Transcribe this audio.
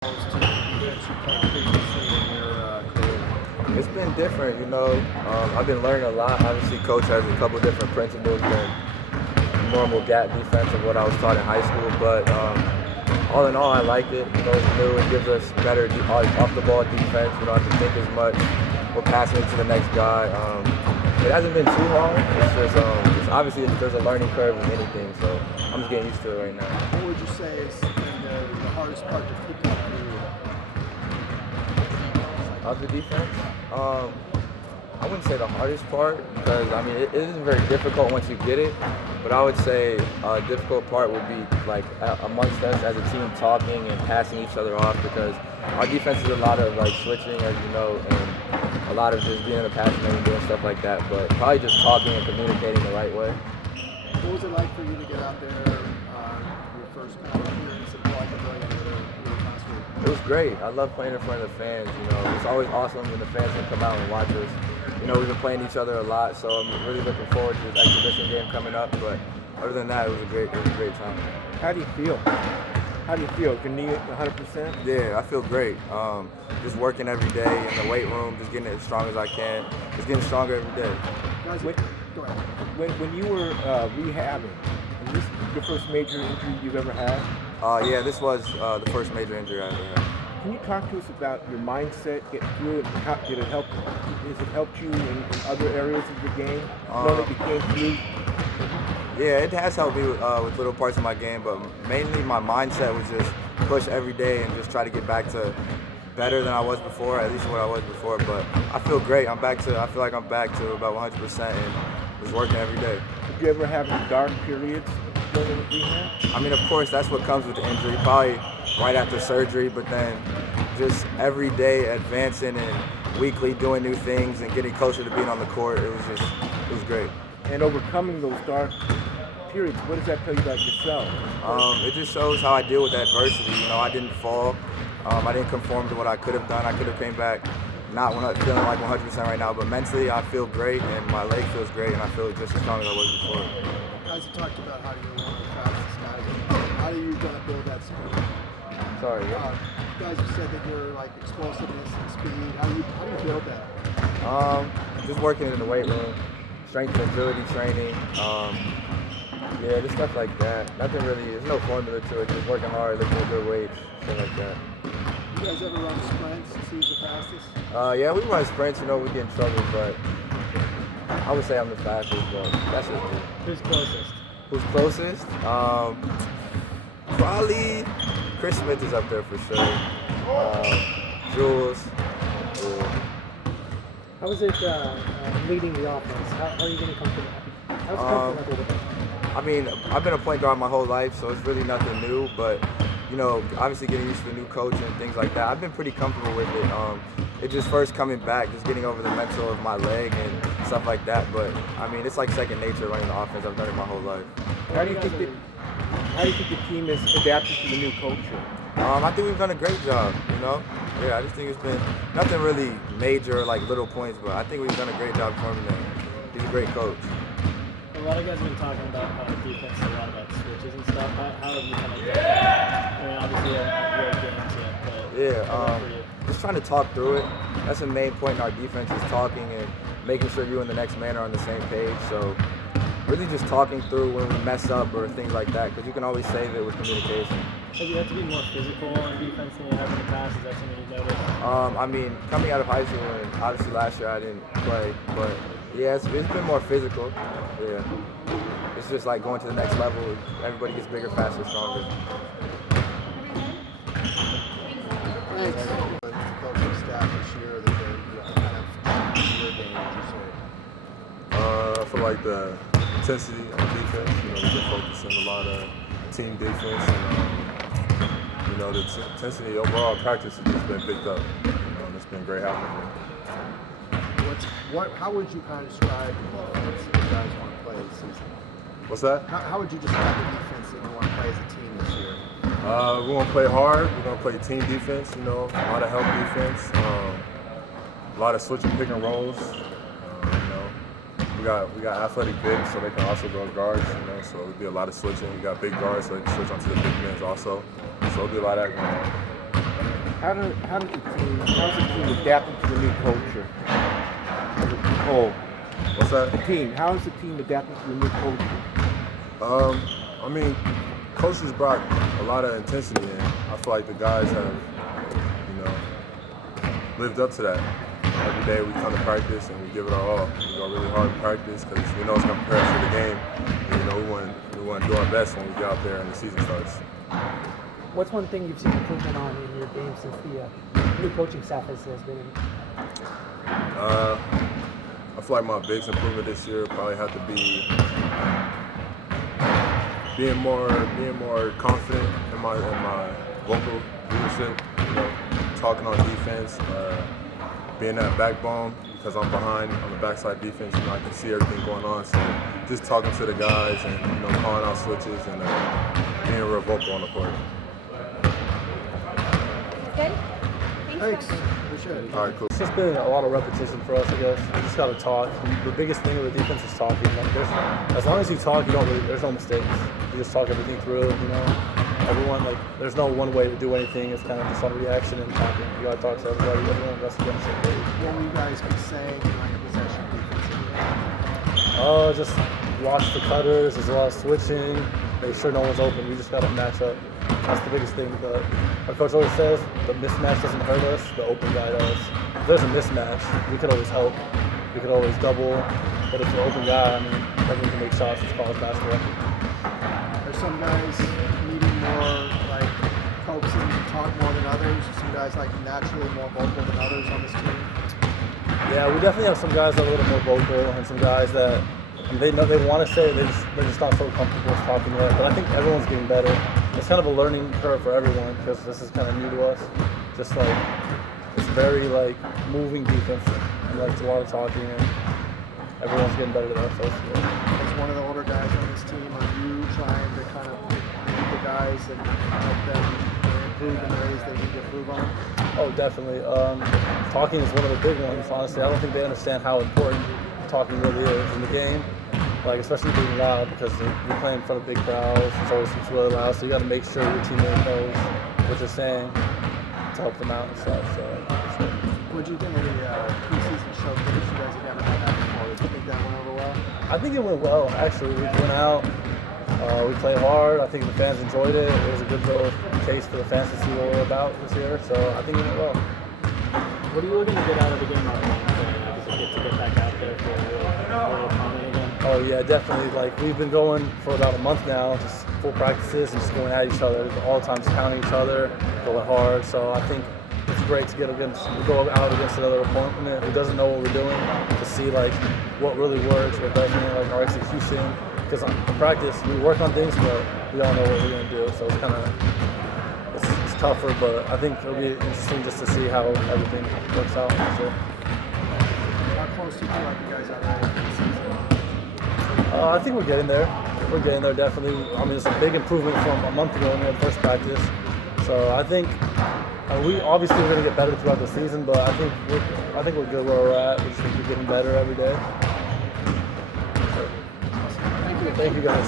to the defense you played previously in your career? It's been different, you know. I've been learning a lot. Obviously, coach has a couple different principles than normal gap defense of what I was taught in high school. But all in all, I like it. You know, it's new. It gives us better off-the-ball defense. We don't have to think as much. We're passing it to the next guy. It hasn't been too long. It's just obviously there's a learning curve with anything, so I'm just getting used to it right now. What would you say is the hardest part to pick up for you? Of the defense? I wouldn't say the hardest part because I mean it isn't very difficult once you get it, but I would say a difficult part would be like amongst us as a team talking and passing each other off because our defense is a lot of like switching, as you know, and a lot of just being in the passing lane and doing stuff like that. But probably just talking and communicating the right way. What was it like for you to get out there your first kind of appearance in Block last week? It was great. I love playing in front of the fans. You know, it's always awesome when the fans can come out and watch us. You know, we've been playing each other a lot, so I'm really looking forward to this exhibition game coming up. But other than that, it was a great time. How do you feel? How do you feel? Can you 100%? Yeah, I feel great. Just working every day in the weight room, just getting as strong as I can, just getting stronger every day. Guys, go ahead. When you were rehabbing, is this your first major injury you've ever had? Yeah, this was the first major injury I ever had. Can you talk to us about your mindset, getting through it, and how did it help? Has it helped you in other areas of your game? Know that you came through? Yeah, it has helped me with little parts of my game, but mainly my mindset was just push every day and just try to get back to better than I was before, at least what I was before. But I feel great. I feel like I'm back to about 100% and just working every day. Did you ever have any dark periods during rehab? I mean, of course, that's what comes with the injury, probably right after surgery, but then just every day advancing and weekly doing new things and getting closer to being on the court, it was great. And overcoming those dark periods, what does that tell you about yourself? It just shows how I deal with adversity. You know, I didn't fall. I didn't conform to what I could have done. I could have came back not feeling like 100% right now, but mentally I feel great and my leg feels great and I feel just as strong as I was before. Guys, you talked about how you're one of the fastest guys. How are you going to build that speed? Sorry. Yeah. Guys have said that you're like explosiveness and speed. How do you build that? Just working in the weight room, strength and agility training. Yeah, just stuff like that. Nothing really, there's no formula to it. Just working hard, lifting good weights, stuff like that. You guys ever run sprints to see who's the fastest? Yeah, we run sprints, you know, we get in trouble, but I would say I'm the fastest, but that's just me. Who's closest? Who's closest? Probably Chris Smith is up there for sure. Jules. Yeah. How is it leading the offense? How are you getting comfortable? How's comfortable with it? I mean, I've been a point guard my whole life, so it's really nothing new, but you know, obviously getting used to the new coach and things like that, I've been pretty comfortable with it. It just first coming back, just getting over the mental of my leg and stuff like that, but I mean, it's like second nature running the offense. I've done it my whole life. How do you think the team is adapted to the new culture? I think we've done a great job, you know? Yeah, I just think it's been nothing really major, like little points, but I think we've done a great job forming him. He's a great coach. A lot of guys have been talking about defense, a lot about switches and stuff. How have you kind of done that? I mean, obviously, you haven't had great games yet, but just trying to talk through it. That's the main point in our defense is talking and making sure you and the next man are on the same page. So really just talking through when we mess up or things like that, because you can always save it with communication. Have you had to be more physical on defense than you have in the past? Is that something you've noticed? I mean, coming out of high school, and obviously last year I didn't play, but yeah, it's been more physical. Yeah. It's just like going to the next level. Everybody gets bigger, faster, stronger. Thanks. With the coaching staff this year, that they're kind of your game, would you say? I feel like the intensity on defense, you know, we've been focusing a lot of team defense and, you know, the intensity overall practice has just been picked up, you know, and it's been great having them. How would you kind of describe the defense that you guys want to play this season? What's that? How would you describe the defense that you want to play as a team this year? We want to play hard. We're going to play team defense, you know, a lot of help defense, a lot of switching pick and rolls. You know, we got athletic bigs, so they can also go guards, you know, so it'll be a lot of switching. We got big guards, so they can switch onto the big men also. So it'll be a lot of that going on. How's the team adapting to the new culture? Oh, What's that? the team. How is the team adapting to the new culture? I mean, coaches brought a lot of intensity in. I feel like the guys have, lived up to that. Every day we come to practice and we give it our all. We go really hard in practice because we know it's going to prepare us for the game. And, we want to do our best when we get out there and the season starts. What's one thing you've seen improvement on in your game since the new coaching staff has been in? I feel like my biggest improvement this year probably had to be being more confident in my vocal leadership. Talking on defense, being that backbone because I'm behind on the backside defense. I can see everything going on. So just talking to the guys and calling out switches and being real vocal on the court. Good? Thanks. Appreciate it. All right, cool. It's just been a lot of repetition for us, I guess. We just got to talk. The biggest thing with the defense is talking. As long as you talk, there's no mistakes. You just talk everything through, Everyone, there's no one way to do anything. It's kind of just on reaction and talking. You got to talk to everybody. Everyone has to get on the same page. What will you guys be saying in like a possession defense? Just watch the cutters. There's a lot of switching. Make sure no one's open. We just got to match up. That's the biggest thing. Our coach always says the mismatch doesn't hurt us, the open guy does. If there's a mismatch, we could always help. We could always double. But if you're an open guy, everyone can make shots. It's college basketball. Are some guys needing more coaxing to talk more than others? Are some guys naturally more vocal than others on this team? Yeah, we definitely have some guys that are a little more vocal and some guys that they know they want to say it, they're just not so comfortable talking yet. But I think everyone's getting better. It's kind of a learning curve for everyone because this is kind of new to us. Just it's very moving defense and a lot of talking and everyone's getting better at that. So it's good. As one of the older guys on this team, are you trying to kind of lead the guys and help them improve in the ways they need to improve on? Oh, definitely. Talking is one of the big ones, honestly. I don't think they understand how important talking really is in the game, especially being loud because you're playing in front of big crowds. It's really loud, so you got to make sure your teammate knows what you're saying to help them out and stuff. So. What do you think of the preseason showcase? You guys have never done that before. Do you think that went over well? I think it went well, actually. We went out, we played hard. I think the fans enjoyed it. It was a good little taste for the fans to see what we're about this year, so I think it went well. What are you looking to get out of the game on Wednesday? Does it get to get back out there for a real comment again? Oh yeah, definitely. We've been going for about a month now, just full practices and just going at each other all the time, just pounding each other, going hard. So I think it's great to go out against another opponent who doesn't know what we're doing, to see what really works, what doesn't, our execution. Because in practice we work on things, but we don't know what we're gonna do. So it's kind of it's tougher, but I think it'll be interesting just to see how everything works out. So. How close do you feel like you guys are ready for the season? I think we're getting there. We're getting there, definitely. It's a big improvement from a month ago when we had first practice. So I think we're going to get better throughout the season, but I think we're good where we're at. We just think we're getting better every day. So, thank you guys.